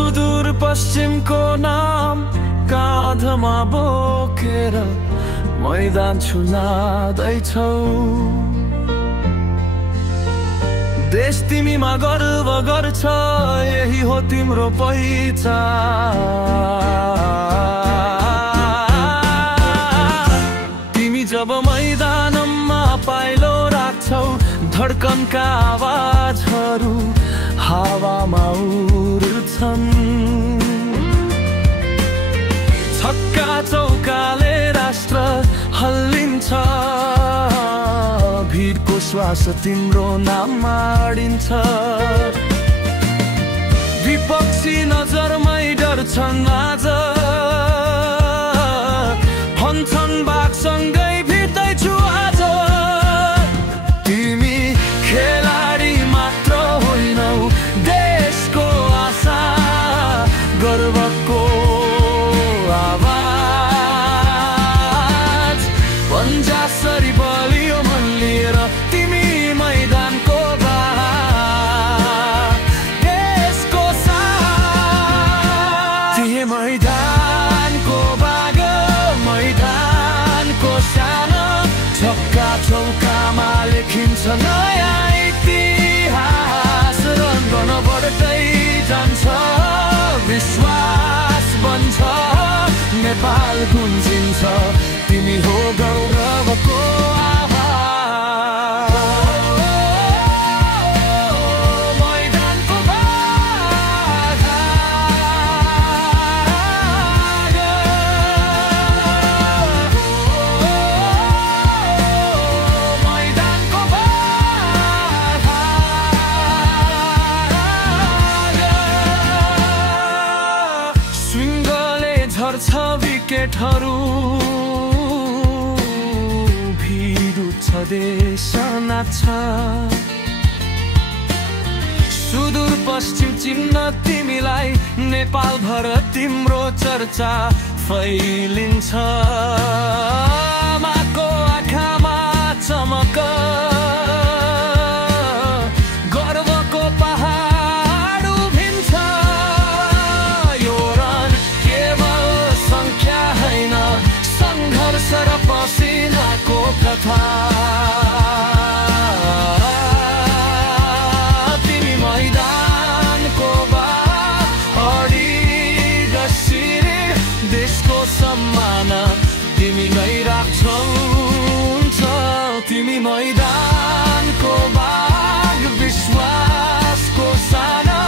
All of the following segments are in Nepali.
सुदूर पश्चिमको नाम काँधमा बोकेर मैदान छुनादैछौ। देश तिमीमा गर्व गर्छ, यही हो तिम्रो पहिचान। तिमी जब मैदानमा पाइलो राख्छौ, धड्कनका आवाजहरू हावामा उड्छन्। छक्का चौकाले राष्ट्र हल्लिन्छ, भिडको श्वास तिम्रो नाममा अडिन्छ। विपक्षी नजरमै डर्छन् आज, भन्छन् बाघसँगै भिड्दैछु आज। तिमी खेलाडी मात्र होइनौ, देशको आशा, गर्वको आवाज। पन्जासरी बलियो मन लिएर तिमी मैदानको बाघ, देशको साथ। तिमी मैदानको बाघ, मैदानको सानो, छक्का चौकामा लेखिन्छ नयाँ इतिहास। रन गर्न बढ्दै जान्छ, विश्वास बन्छ, नेपाल गुन्जिन्छ, तिमी हो गौरवको आवाज। मैदानको बाघ, मैदानको बाघ। स्विङ्गले झर्छ विकेटहरू, देश नाच्छ। सुदूर पश्चिम चिन्न तिमीलाई, नेपाल भर तिम्रो चर्चा फैलिन्छ। आमाको आँखामा चमक, गर्वको पहाड उभिन्छ। यो रन केवल सङ्ख्या होइन, सङ्घर्ष र पसिनाको कथा। तिमी मैदानको बाघ, अडिग शिर, देशको सम्मान तिमी नै राख्छौ। तिमी मैदानको बाघ, विश्वासको साना,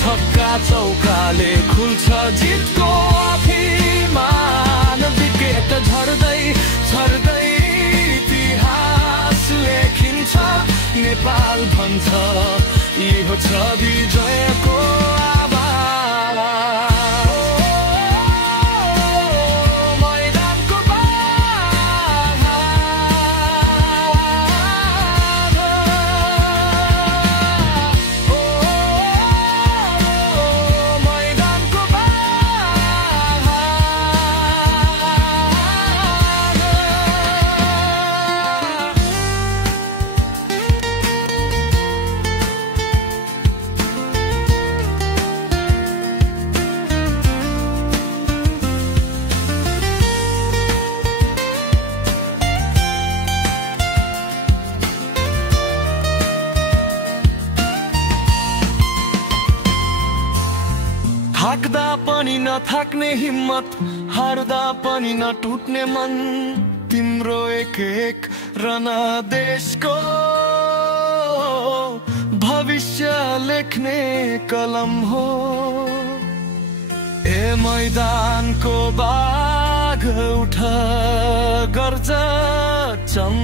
छक्का चौकाले खुल्छ जितको अभिमान। विकेट झर्दै झर्दै इतिहास लेखिन्छ, नेपाल भन्छ यो छ विजयको आवाज। मैदानको बाघ, मैदानको बाघ। थाक्दा पनि नथाक्ने हिम्मत, हार्दा पनि नटुट्ने मन, तिम्रो एक एक रन देशको भविष्य लेख्ने कलम हो। ए मैदानको बाघ, उठ गर्ज चम